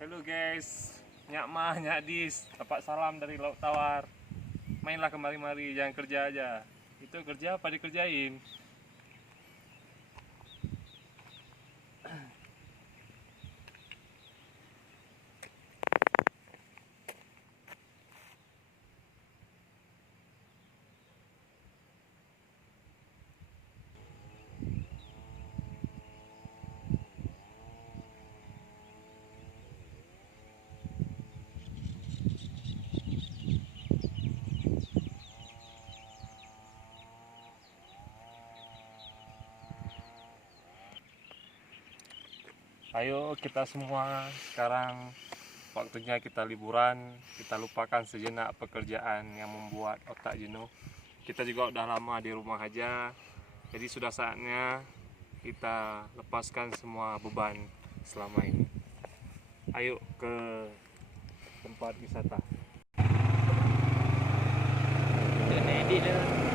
Halo guys, Nyak Mah, Nyak Dis, dapat salam dari Laut Tawar. Mainlah kemari-mari, jangan kerja aja. Itu kerja apa dikerjain? Ayo kita semua sekarang waktunya kita liburan, kita lupakan sejenak pekerjaan yang membuat otak jenuh. Kita juga udah lama di rumah aja, jadi sudah saatnya kita lepaskan semua beban selama ini. Ayo ke tempat wisata. Dan edit dah.